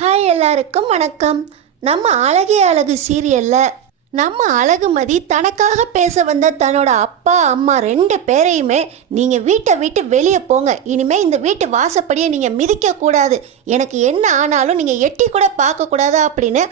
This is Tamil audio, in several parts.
ஹாய் எல்லாருக்கும் வணக்கம். நம்ம அழகே அழகு சீரியலில் நம்ம அழகுமதி தனக்காக பேச வந்த தன்னோட அப்பா அம்மா 2 பேரையுமே நீங்கள் வீட்டை விட்டு வெளியே போங்க, இனிமேல் இந்த வீட்டு வாசப்படியை நீங்கள் மிதிக்கக்கூடாது, எனக்கு என்ன ஆனாலும் நீங்கள் எட்டி கூட பார்க்கக்கூடாது அப்படின்னு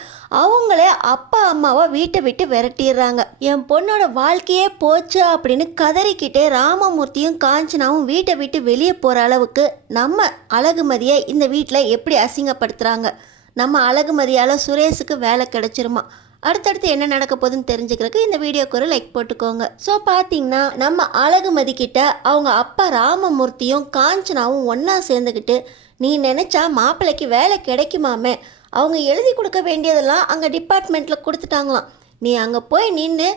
அவங்களே அப்பா அம்மாவை வீட்டை விட்டு விரட்டிடுறாங்க. என் பொண்ணோட வாழ்க்கையே போச்சு அப்படின்னு கதறிக்கிட்டே ராமமூர்த்தியும் காஞ்சனாவும் வீட்டை விட்டு வெளியே போகிற அளவுக்கு நம்ம அழகுமதியை இந்த வீட்டில் எப்படி அசிங்கப்படுத்துகிறாங்க. நம்ம அழகுமதியால் சுரேஷுக்கு வேலை கிடைச்சிருமா? அடுத்தடுத்து என்ன நடக்க போகுதுன்னு தெரிஞ்சுக்கிறதுக்கு இந்த வீடியோக்கு ஒரு லைக் போட்டுக்கோங்க. ஸோ பார்த்தீங்கன்னா நம்ம அழகுமதி கிட்ட அவங்க அப்பா ராமமூர்த்தியும் காஞ்சனாவும் ஒன்றா சேர்ந்துக்கிட்டு நீ நினச்சா மாப்பிள்ளைக்கு வேலை கிடைக்குமாமே, அவங்க எழுதி கொடுக்க வேண்டியதெல்லாம் அங்கே டிபார்ட்மெண்ட்டில் கொடுத்துட்டாங்களாம், நீ அங்கே போய் நின்று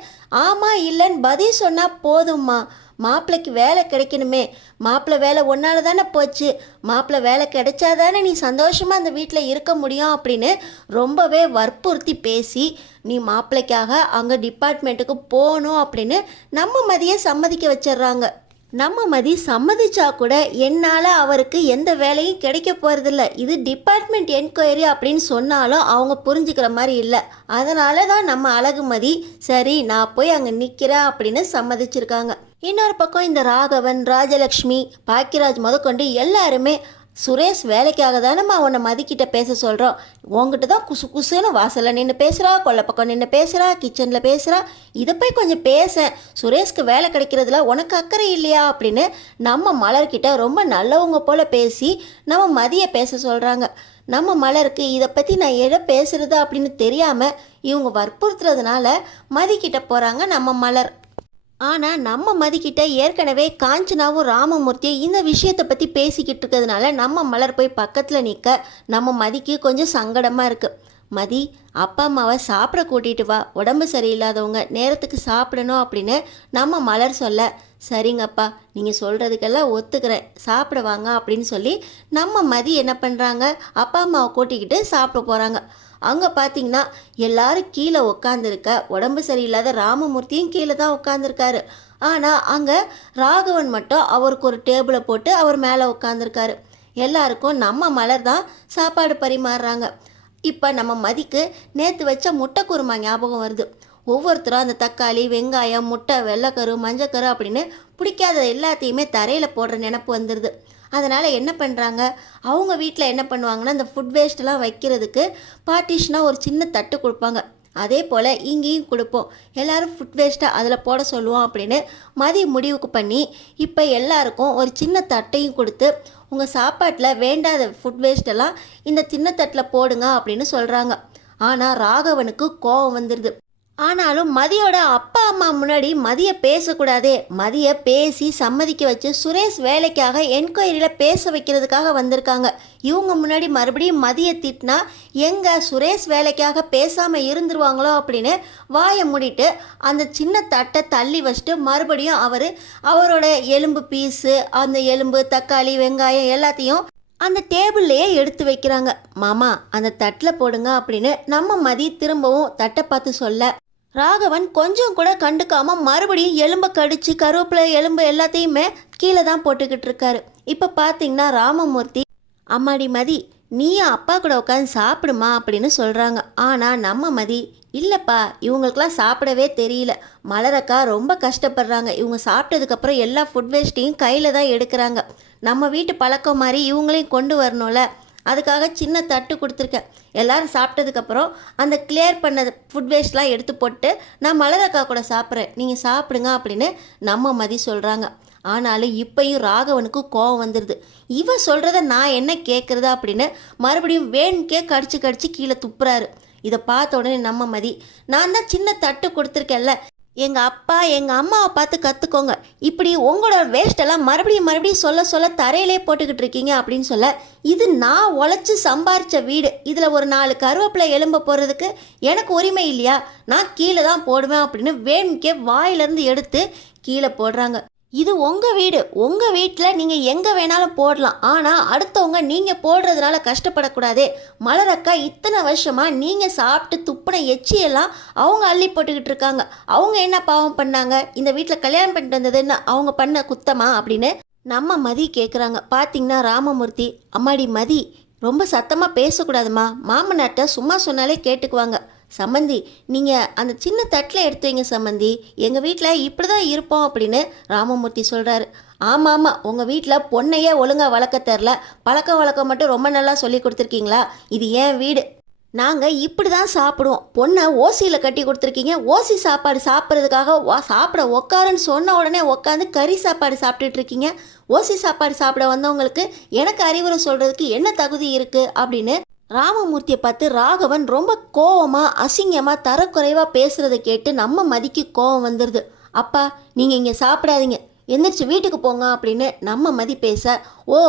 ஆமாம் இல்லைன்னு பதில் சொன்னால் போதும்மா, மாப்பிள்ளைக்கு வேலை கிடைக்கணுமே, மாப்பிள்ளை வேலை ஒன்றால் தானே போச்சு, மாப்பிள்ளை வேலை கிடைச்சாதானே நீ சந்தோஷமாக அந்த வீட்டில் இருக்க முடியும் அப்படின்னு ரொம்பவே வற்புறுத்தி பேசி நீ மாப்பிள்ளைக்காக அங்கே டிபார்ட்மெண்ட்டுக்கு போகணும் அப்படின்னு நம்ம மதியை சம்மதிக்க வச்சிடுறாங்க. நம்ம மதி சம்மதிச்சா கூட என்னால் அவருக்கு எந்த வேலையும் கிடைக்க போகிறதில்ல, இது டிபார்ட்மெண்ட் என்கொயரி அப்படின்னு சொன்னாலும் அவங்க புரிஞ்சுக்கிற மாதிரி இல்லை. அதனால தான் நம்ம அழகுமதி சரி நான் போய் அங்கே நிற்கிறேன் அப்படின்னு சம்மதிச்சிருக்காங்க. இன்னொரு பக்கம் இந்த ராகவன், ராஜலக்ஷ்மி, பாக்கியராஜ் முதற்கொண்டு எல்லாருமே சுரேஷ் வேலைக்காக தானேம்மா உன்னை மதிக்கிட்ட பேச சொல்கிறோம், உங்ககிட்ட தான் குசு குசுன்னு வாசலில் நின்று பேசுகிறா, கொல்லை பக்கம் நின்று பேசுகிறா, கிச்சனில் பேசுகிறா, இதை போய் கொஞ்சம் பேச, சுரேஷ்க்கு வேலை கிடைக்கிறதுல உனக்கு அக்கறை இல்லையா அப்படின்னு நம்ம மலர்கிட்ட ரொம்ப நல்லவங்க போல் பேசி நம்ம மதியை பேச சொல்கிறாங்க. நம்ம மலருக்கு இதை பற்றி நான் எதை பேசுகிறது அப்படின்னு தெரியாமல் இவங்க வற்புறுத்துறதுனால மதிக்கிட்ட போகிறாங்க நம்ம மலர். ஆனால் நம்ம மதிக்கிட்ட ஏற்கனவே காஞ்சனாவும் ராமமூர்த்தியும் இந்த விஷயத்தை பற்றி பேசிக்கிட்டு இருக்கிறதுனால நம்ம மலர் போய் பக்கத்தில் நிற்க நம்ம மதிக்கு கொஞ்சம் சங்கடமாக இருக்குது. மதி, அப்பா அம்மாவை சாப்பிட கூட்டிகிட்டு வா, உடம்பு சரியில்லாதவங்க நேரத்துக்கு சாப்பிடணும் அப்படின்னு நம்ம மலர் சொல்ல சரிங்கப்பா நீங்கள் சொல்கிறதுக்கெல்லாம் ஒத்துக்கிறேன், சாப்பிட வாங்க அப்படின்னு சொல்லி நம்ம மதி என்ன பண்ணுறாங்க, அப்பா அம்மாவை கூட்டிக்கிட்டு சாப்பிட போகிறாங்க. அங்கே பார்த்தீங்கன்னா எல்லாரும் கீழே உட்காந்துருக்க, உடம்பு சரியில்லாத ராமமூர்த்தியும் கீழே தான் உட்காந்துருக்காரு. ஆனால் அங்கே ராகவன் மட்டும் அவருக்கு ஒரு டேபிளை போட்டு அவர் மேலே உட்காந்துருக்காரு. எல்லாருக்கும் நம்ம மலர் தான் சாப்பாடு பரிமாறுறாங்க. இப்போ நம்ம மதிக்கு நேற்று வச்ச முட்டை குருமா ஞாபகம் வருது. ஒவ்வொருத்தரும் அந்த தக்காளி, வெங்காயம், முட்டை, வெள்ளைக்கரு, மஞ்சக்கரு அப்படின்னு பிடிக்காத எல்லாத்தையுமே தரையில் போடுற நினப்பு வந்துடுது. அதனால் என்ன பண்ணுறாங்க, அவங்க வீட்டில் என்ன பண்ணுவாங்கன்னா இந்த ஃபுட் வேஸ்ட்டெலாம் வைக்கிறதுக்கு பார்ட்டிஷனாக ஒரு சின்ன தட்டு கொடுப்பாங்க. அதே போல் இங்கேயும் கொடுப்போம், எல்லோரும் ஃபுட் வேஸ்ட்டை அதில் போட சொல்லுவோம் அப்படின்னு மதிய முடிவுக்கு பண்ணி இப்போ எல்லாருக்கும் ஒரு சின்ன தட்டையும் கொடுத்து உங்கள் சாப்பாட்டில் வேண்டாத ஃபுட் வேஸ்ட்டெல்லாம் இந்த சின்ன தட்டில் போடுங்க அப்படின்னு சொல்கிறாங்க. ஆனால் ராகவனுக்கு கோபம் வந்துடுது. ஆனாலும் மதியோட அப்பா அம்மா முன்னாடி மதியை பேசக்கூடாதே, மதியை பேசி சம்மதிக்க வச்சு சுரேஷ் வேலைக்காக என்கொயரியில் பேச வைக்கிறதுக்காக வந்திருக்காங்க. இவங்க முன்னாடி மறுபடியும் மதியை திட்டினா எங்கே சுரேஷ் வேலைக்காக பேசாமல் இருந்துருவாங்களோ அப்படின்னு வாயை மூடிட்டு அந்த சின்ன தட்டை தள்ளி வச்சுட்டு மறுபடியும் அவரோட எலும்பு பீஸு, அந்த எலும்பு, தக்காளி, வெங்காயம் எல்லாத்தையும் அந்த டேபிள்லையே எடுத்து வைக்கிறாங்க. மாமா அந்த தட்டில் போடுங்க அப்படின்னு நம்ம மதி திரும்பவும் தட்டை பார்த்து சொல்ல ராகவன் கொஞ்சம் கூட கண்டுக்காம மறுபடியும் எலும்பை கடிச்சு கருவேப்பிலை எலும்பு எல்லாத்தையுமே கீழே தான் போட்டுக்கிட்டு இருக்காரு. இப்போ பார்த்தீங்கன்னா ராமமூர்த்தி அம்மாடி மதி நீயும் அப்பா கூட உட்காந்து சாப்பிடுமா அப்படின்னு சொல்கிறாங்க. ஆனால் நம்ம மதி இல்லைப்பா இவங்களுக்கெல்லாம் சாப்பிடவே தெரியல, மலரக்கா ரொம்ப கஷ்டப்படுறாங்க, இவங்க சாப்பிட்டதுக்கப்புறம் எல்லா ஃபுட் வேஸ்ட்டையும் கையில் தான் எடுக்கிறாங்க, நம்ம வீட்டு பழக்கம் மாதிரி இவங்களையும் கொண்டு வரணும்ல, அதுக்காக சின்ன தட்டு கொடுத்துருக்கேன், எல்லோரும் சாப்பிட்டதுக்கப்புறம் அந்த கிளியர் பண்ண ஃபுட் வேஸ்ட்லாம் எடுத்து போட்டு நான் மலரக்கா கூட சாப்பிட்றேன், நீங்கள் சாப்பிடுங்க அப்படின்னு நம்ம மதி சொல்கிறாங்க. ஆனாலும் இப்பையும் ராகவனுக்கு கோவம் வந்துடுது. இவன் சொல்கிறத நான் என்ன கேட்குறது அப்படின்னு மறுபடியும் வேணுக்கே கடிச்சு கீழே துப்புறாரு. இதை பார்த்த உடனே நம்ம மதி நான் தான் சின்ன தட்டு கொடுத்துருக்கேன்ல, எங்கள் அப்பா எங்கள் அம்மாவை பார்த்து கற்றுக்கோங்க, இப்படி உங்களோட வேஸ்ட்டெல்லாம் மறுபடியும் சொல்ல தரையிலே போட்டுக்கிட்டு இருக்கீங்க அப்படின்னு சொல்ல இது நான் உழைச்சி சம்பாரித்த வீடு, இதில் ஒரு 4 கருவேப்பிலை எலும்ப போடுறதுக்கு எனக்கு உரிமை இல்லையா, நான் கீழே தான் போடுவேன் அப்படின்னு வேணுக்கே வாயிலேருந்து எடுத்து கீழே போடுறாங்க. இது உங்கள் வீடு, உங்கள் வீட்டில் நீங்கள் எங்கே வேணாலும் போடலாம், ஆனால் அடுத்தவங்க நீங்கள் போடுறதுனால கஷ்டப்படக்கூடாதே, மலரக்கா இத்தனை வருஷமாக நீங்கள் சாப்பிட்டு துப்புன எச்சியெல்லாம் அவங்க அள்ளி போட்டுக்கிட்டு இருக்காங்க, அவங்க என்ன பாவம் பண்ணாங்க, இந்த வீட்டில் கல்யாணம் பண்ணிட்டு வந்ததுன்னு அவங்க பண்ண குத்தமா அப்படின்னு நம்ம மதி கேட்குறாங்க. பார்த்தீங்கன்னா ராமமூர்த்தி அம்மாடி மதி ரொம்ப சத்தமாக பேசக்கூடாதுமா, மாமனார்ட்ட சும்மா சொன்னாலே கேட்டுக்குவாங்க. சம்மந்தி, நீங்கள் அந்த சின்ன தட்டில் எடுத்து வைங்க சம்மந்தி, எங்கள் வீட்டில் இப்படி தான் இருப்போம் அப்படின்னு ராமமூர்த்தி சொல்கிறாரு. ஆமாம் ஆமாம், உங்கள் வீட்டில் பொண்ணையே ஒழுங்காக வளர்க்க தெரில, பழக்க வழக்கம் மட்டும் ரொம்ப நல்லா சொல்லி கொடுத்துருக்கீங்களா? இது ஏன் வீடு, நாங்கள் இப்படி தான் சாப்பிடுவோம். பொண்ணை ஓசியில் கட்டி கொடுத்துருக்கீங்க, ஓசி சாப்பாடு சாப்பிட்றதுக்காக சாப்பிட உக்காருன்னு சொன்ன உடனே உக்காந்து கறி சாப்பாடு சாப்பிட்டுட்டு இருக்கீங்க. ஓசி சாப்பாடு சாப்பிட வந்தவங்களுக்கு எனக்கு அறிவுரை சொல்கிறதுக்கு என்ன தகுதி இருக்குது அப்படின்னு ராமமூர்த்தியை பார்த்து ராகவன் ரொம்ப கோவமாக அசிங்கமாக தரக்குறைவாக பேசுகிறத கேட்டு நம்ம மதிக்கு கோவம் வந்துடுது. அப்பா, நீங்கள் இங்கே சாப்பிடாதீங்க, எந்திரிச்சு வீட்டுக்கு போங்க அப்படின்னு நம்ம மதி பேச, ஓ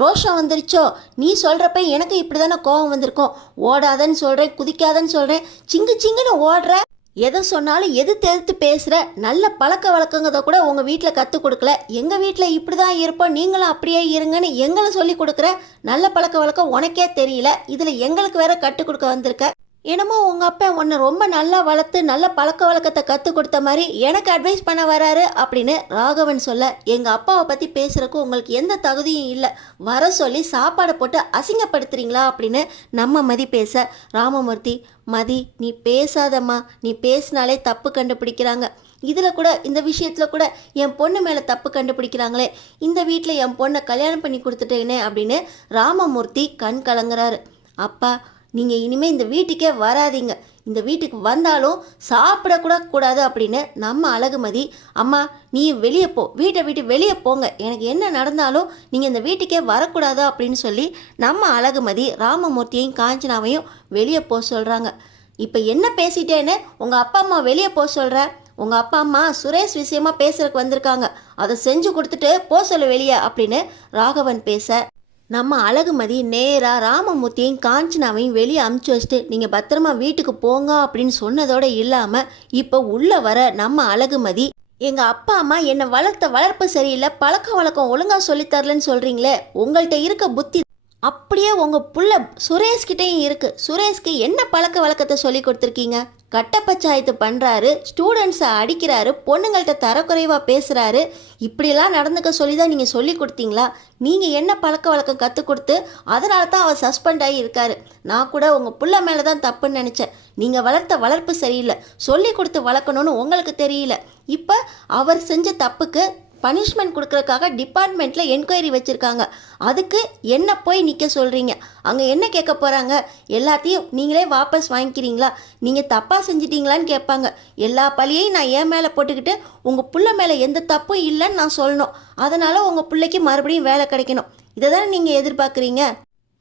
ரோஷம் வந்துருச்சோ, நீ சொல்கிறப்ப எனக்கு இப்படி தானே கோவம் வந்திருக்கோம். ஓடாதன்னு சொல்கிறேன், குதிக்காதன்னு சொல்கிறேன், சிங்கு சிங்குன்னு ஓடுற, எதை சொன்னாலும் எதிர்த்து பேசுகிற, நல்ல பழக்க வழக்கங்கிறத கூட உங்கள் வீட்டில் கற்றுக் கொடுக்கல. எங்கள் வீட்டில் இப்படி தான் இருப்போம், நீங்களும் அப்படியே இருங்கன்னு எங்களை சொல்லி கொடுக்குற. நல்ல பழக்க வழக்கம் உனக்கே தெரியல, இதில் எங்களுக்கு வேற கற்றுக் கொடுக்க வந்திருக்க. என்னமோ உங்கள் அப்பா உன்னை ரொம்ப நல்லா வளர்த்து நல்ல பழக்க வழக்கத்தை கற்றுக் கொடுத்த மாதிரி எனக்கு அட்வைஸ் பண்ண வராரு அப்படின்னு ராகவன் சொல்ல, எங்கள் அப்பாவை பற்றி பேசுகிறக்கு உங்களுக்கு எந்த தகுதியும் இல்லை, வர சொல்லி சாப்பாடை போட்டு அசிங்கப்படுத்துறீங்களா அப்படின்னு நம்ம மதி பேச, ராமமூர்த்தி, மதி நீ பேசாதம்மா, நீ பேசினாலே தப்பு கண்டுபிடிக்கிறாங்க. இதில் கூட இந்த விஷயத்தில் கூட என் பொண்ணு மேலே தப்பு கண்டுபிடிக்கிறாங்களே, இந்த வீட்டில் என் பொண்ணை கல்யாணம் பண்ணி கொடுத்துட்டேனே அப்படின்னு ராமமூர்த்தி கண் கலங்குறாரு. அப்பா, நீங்கள் இனிமேல் இந்த வீட்டுக்கே வராதீங்க, இந்த வீட்டுக்கு வந்தாலும் சாப்பிடக்கூட கூடாது அப்படின்னு நம்ம அழகுமதி, அம்மா நீ வெளியே போ, வீட்டை விட்டு வெளியே போங்க, எனக்கு என்ன நடந்தாலும் நீங்கள் இந்த வீட்டுக்கே வரக்கூடாதா அப்படின்னு சொல்லி நம்ம அழகுமதி ராமமூர்த்தியையும் காஞ்சனாவையும் வெளியே போக சொல்கிறாங்க. இப்போ என்ன பேசிட்டேன்னு உங்கள் அப்பா அம்மா வெளியே போக சொல்கிற? உங்கள் அப்பா அம்மா சுரேஷ் விஷயமா பேசுறதுக்கு வந்திருக்காங்க, அதை செஞ்சு கொடுத்துட்டு போக சொல்ல வெளியே அப்படின்னு ராகவன் பேச, நம்ம அழகுமதி நேராக ராமமூர்த்தியையும் காஞ்சனாவையும் வெளியே அமுச்சு வச்சுட்டு நீங்கள் பத்திரமா வீட்டுக்கு போங்க அப்படின்னு சொன்னதோடு இல்லாமல் இப்போ உள்ளே வர நம்ம அழகுமதி, எங்கள் அப்பா அம்மா என்னை வளர்த்த வளர்ப்பு சரியில்லை, பழக்க வழக்கம் ஒழுங்காக சொல்லித்தரலன்னு சொல்கிறீங்களே, உங்கள்கிட்ட இருக்க புத்தி அப்படியே உங்கள் புள்ள சுரேஷ்கிட்டையும் இருக்குது. சுரேஷ்க்கு என்ன பழக்க வழக்கத்தை சொல்லி கொடுத்துருக்கீங்க? கட்ட பஞ்சாயத்து பண்ணுறாரு, ஸ்டூடெண்ட்ஸை அடிக்கிறாரு, பொண்ணுங்கள்கிட்ட தரக்குறைவாக பேசுகிறாரு, இப்படிலாம் நடந்துக்க சொல்லி தான் நீங்கள் சொல்லி கொடுத்தீங்களா? நீங்கள் என்ன பழக்க வழக்கம் கற்றுக் கொடுத்து அதனால தான் அவர் சஸ்பெண்ட் ஆகி இருக்காரு. நான் கூட உங்கள் புள்ள மேலே தான் தப்புன்னு நினச்சேன். நீங்கள் வளர்த்த வளர்ப்பு சரியில்லை, சொல்லி கொடுத்து வளர்க்கணும்னு உங்களுக்கு தெரியல. இப்போ அவர் செஞ்ச தப்புக்கு பனிஷ்மெண்ட் கொடுக்குறதுக்காக டிபார்ட்மெண்ட்டில் என்கொயரி வச்சுருக்காங்க, அதுக்கு என்ன போய் நிற்க சொல்கிறீங்க? அங்கே என்ன கேட்க போகிறாங்க? எல்லாத்தையும் நீங்களே வாபஸ் வாங்கிக்கிறீங்களா? நீங்கள் தப்பாக செஞ்சிட்டீங்களான்னு கேட்பாங்க. எல்லா பழியையும் நான் என் மேலே போட்டுக்கிட்டு உங்கள் புள்ள மேலே எந்த தப்பும் இல்லைன்னு நான் சொல்லணும். அதனால் உங்கள் பிள்ளைக்கு மறுபடியும் வேலை கிடைக்கணும், இதை தானே நீங்கள் எதிர்பார்க்குறீங்க?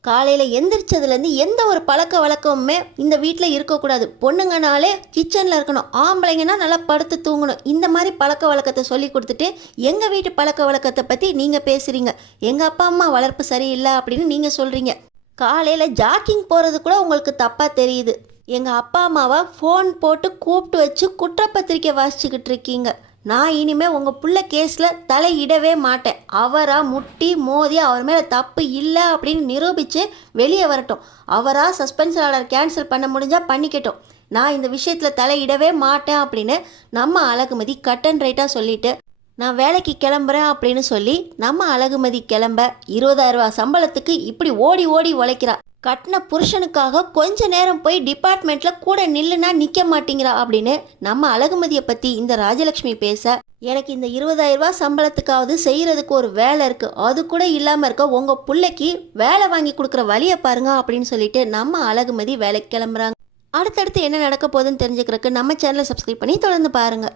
காலையில் எந்திரிச்சதுலேருந்து எந்த ஒரு பழக்க வழக்கமுமே இந்த வீட்டில் இருக்கக்கூடாது. பொண்ணுங்கனாலே கிச்சனில் இருக்கணும், ஆம்பளைங்கன்னா நல்லா படுத்து தூங்கணும். இந்த மாதிரி பழக்க வழக்கத்தை சொல்லி கொடுத்துட்டு எங்கள் வீட்டு பழக்க வழக்கத்தை பற்றி நீங்கள் பேசுகிறீங்க. எங்கள் அப்பா அம்மா வளர்ப்பு சரியில்லை அப்படின்னு நீங்கள் சொல்கிறீங்க. காலையில் ஜாக்கிங் போகிறது கூட உங்களுக்கு தப்பாக தெரியுது. எங்கள் அப்பா அம்மாவை ஃபோன் போட்டு கூப்பிட்டு வச்சு குற்றப்பத்திரிக்கை வாசிச்சுக்கிட்டு இருக்கீங்க. நான் இனிமேல் உங்கள் புள்ள கேஸில் தலையிடவே மாட்டேன். அவராக முட்டி மோதி அவர் மேலே தப்பு இல்லை அப்படின்னு நிரூபித்து வெளியே வரட்டும். அவராக சஸ்பென்ஷன் ஆர்டர் கேன்சல் பண்ண முடிஞ்சால் பண்ணிக்கட்டும். நான் இந்த விஷயத்தில் தலையிடவே மாட்டேன் அப்படின்னு நம்ம அழகுமதி கட் அண்ட் ரைட்டாக சொல்லிவிட்டு, நான் வேலைக்கு கிளம்புறேன் அப்படின்னு சொல்லி நம்ம அழகுமதி கிளம்ப 20,000 ரூபா சம்பளத்துக்கு இப்படி ஓடி ஓடி உழைக்கிறா. கட்டின புருஷனுக்காக கொஞ்ச நேரம் போய் டிபார்ட்மெண்ட்டில் கூட நில்லுனா நிற்க மாட்டேங்கிறா அப்படின்னு நம்ம அழகுமதியை பற்றி இந்த ராஜலக்ஷ்மி பேச, எனக்கு இந்த 20,000 ரூபா சம்பளத்துக்காவது செய்கிறதுக்கு ஒரு வேலை இருக்குது, அது கூட இல்லாமல் இருக்க உங்கள் பிள்ளைக்கு வேலை வாங்கி கொடுக்குற வழியை பாருங்க அப்படின்னு சொல்லிட்டு நம்ம அழகுமதி வேலைக்கு கிளம்புறாங்க. அடுத்தடுத்து என்ன நடக்க போகுதுன்னு தெரிஞ்சுக்கிறதுக்கு நம்ம சேனலை சப்ஸ்கிரைப் பண்ணி தொடர்ந்து பாருங்கள்.